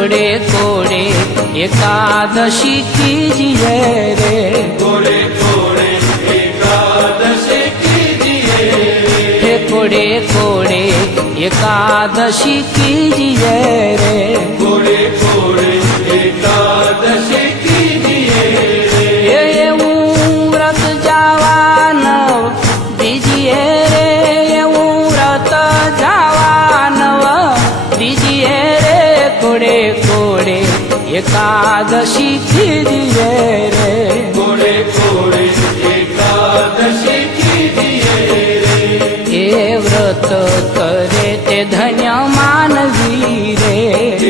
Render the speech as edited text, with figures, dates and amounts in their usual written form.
कोड़े कोड़े एकादशी कीजिए रे, कोड़े कोड़े एकादशी कीजिए, हे कोड़े कोड़े एकादशी कीजिए रे, कोड़े कोड़े एकादशी कीजिए, એવું વ્રત જવાનવ દીજીએ રે, એવું વ્રત જવાનવ દીજીએ રે, કોડે કોડે એકાદશી કીજીએ રે, कोड़े कोड़े एकादशी कीजिए रे, એ વ્રત કરે તે ધન્ય માનવી રે, એ